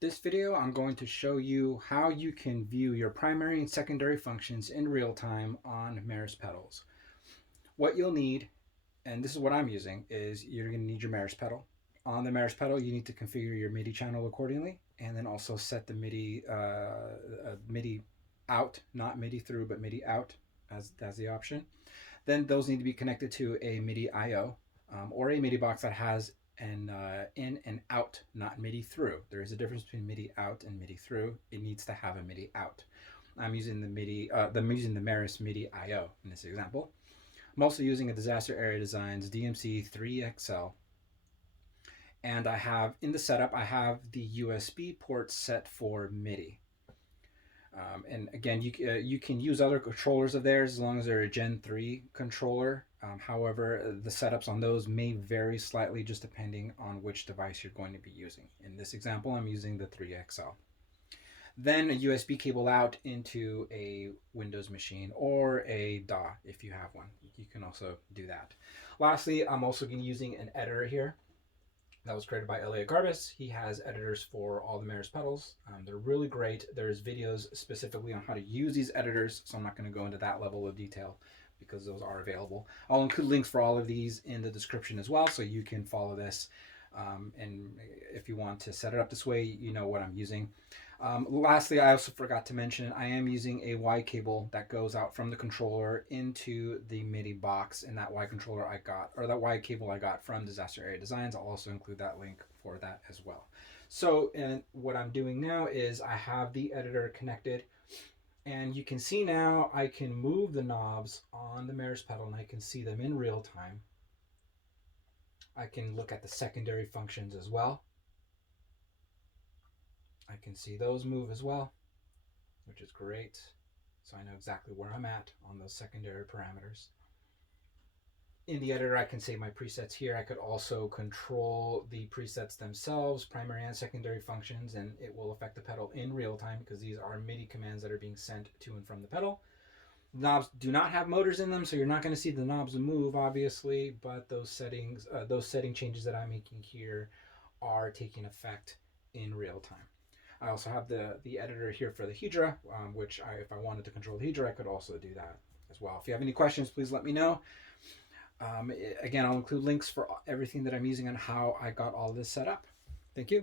This video, I'm going to show you how you can view your primary and secondary functions in real time on Meris pedals. What you'll need, and this is what I'm using, is you're going to need your Meris pedal. On the Meris pedal, you need to configure your MIDI channel accordingly, and then also set the MIDI out, not MIDI through, but MIDI out as the option. Then those need to be connected to a MIDI I/O or a MIDI box that has an in and out, not MIDI through. There is a difference between MIDI out and MIDI through. It needs to have a MIDI out. I'm using I'm using the Meris MIDI I/O in this example. I'm also using a Disaster Area Designs DMC 3XL, and I have in the setup I have the USB port set for MIDI. And again, you can use other controllers of theirs as long as they're a Gen 3 controller. However, the setups on those may vary slightly just depending on which device you're going to be using. In this example, I'm using the 3XL. Then a USB cable out into a Windows machine or a DAW if you have one. You can also do that. Lastly, I'm also using an editor here that was created by Elliot Garbus. He has editors for all the Meris pedals. They're really great. There's videos specifically on how to use these editors, so I'm not going to go into that level of detail because those are available. I'll include links for all of these in the description as well, so you can follow this. And if you want to set it up this way, you know what I'm using. Lastly, I also forgot to mention I am using a Y cable that goes out from the controller into the MIDI box, and that Y controller I got, or that Y cable I got from Disaster Area Designs. I'll also include that link for that as well. So, and what I'm doing now is I have the editor connected, and you can see now I can move the knobs on the Meris pedal and I can see them in real time. I can look at the secondary functions as well. I can see those move as well, which is great. So I know exactly where I'm at on those secondary parameters. In the editor, I can save my presets here. I could also control the presets themselves, primary and secondary functions, and it will affect the pedal in real time because these are MIDI commands that are being sent to and from the pedal. Knobs do not have motors in them, so you're not going to see the knobs move, obviously, but those setting changes that I'm making here are taking effect in real time. I also have the editor here for the Hydra, which if I wanted to control the Hydra, I could also do that as well. If you have any questions, please let me know. Again, I'll include links for everything that I'm using and how I got all this set up. Thank you.